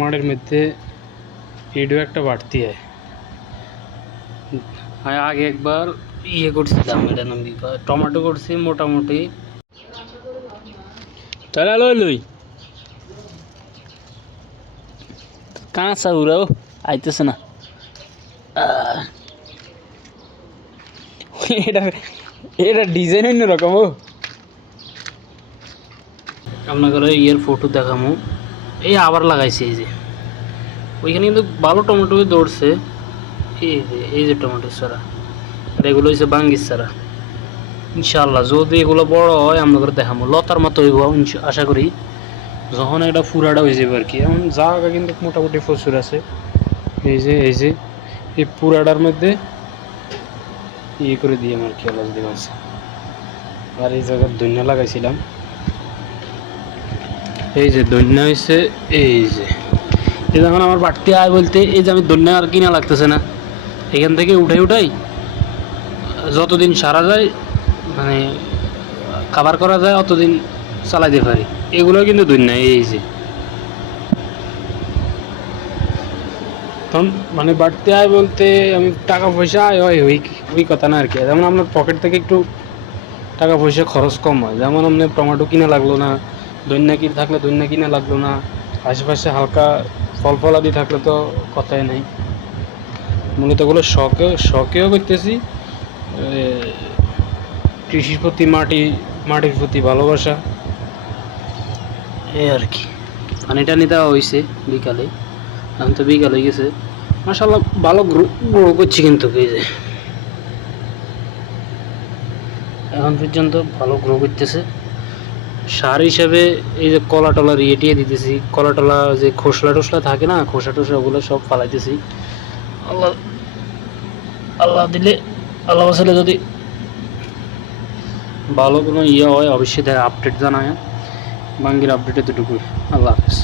মাঠের মধ্যে এডও একটা বাড়তি হয়। আমি আগে একবার করছিলাম, এটা নাম কি কয়, টমেটো করছি মোটামুটি। তাহলে লই লই কাঁচা উড়াও আইতেছে না। এটা এটা ডিজাইন অন্যরকম। ও আপনাকে ইয়ের ফটো দেখামো। এই আবার লাগাইছে, এই যে ওইখানে কিন্তু ভালো টমেটো দৌড়ছে। এই যে টমেটো সারা, আর এগুলো হচ্ছে বাঙ্গির সারা। ইনশাল্লাহ যদি এগুলো বড় হয় আমরা করে দেখাবো, লতার মতো হইব আশা করি। যখন এটা ফুরাটা হয়ে যাবে আর কি। এখন জায়গা কিন্তু মোটামুটি প্রচুর আছে। এই যে এই পুরাটার মধ্যে করে দিয়ে আর কি আলাদা দিয়ে আছে। আর এই জায়গায় ধনিয়া লাগাইছিলাম, এই যে ধনিয়া হয়েছে। এই যে যখন আমার বাড়তি আয় বলতে এই যে আমি ধনিয়া আর কিনা লাগতেছে না, এখান থেকে উঠাই যতদিন সারা যায়, মানে খাবার করা যায় অতদিন চালাইতে পারি। এগুলো কিন্তু ধনিয়া। এই যে তখন মানে বাড়তি আয় বলতে আমি টাকা পয়সা আয় হয় ওই কথা না আর কি। যেমন আপনার পকেট থেকে একটু টাকা পয়সা খরচ কম হয়, যেমন আপনার টমেটো কিনা লাগলো না, ধনিয়া থাকলে ধনিয়া কিনা লাগলো না, আশেপাশে হালকা ফলাদি থাকলে তো কথাই নেই। মূলত এগুলো শখেও করতেছি, কৃষির প্রতি মাটির প্রতি ভালোবাসা, এই আর কি। পানিটা নিতে হয়েছে বিকালে, এখন তো বিকাল হয়ে গেছে। মাশাআল্লাহ ভালো গ্রো করছি কিন্তু। এই যে এখন পর্যন্ত ভালো গ্রো করতেছে। সার হিসাবে এই যে কলা টলা রিয়েটিয়ে দিতেছি, কলা টলা যে খোসলা টোসলা থাকে না, খোসা টোসা ওগুলো সব ফালাইতেছি। আল্লাহ আল্লাহ দিলে, আল্লাহ বাসালে যদি ভালো কোনো হয় অবশ্যই আপডেট জানায়। বাঙ্গির আপডেট এতটুকুই। আল্লাহ হাফেজ।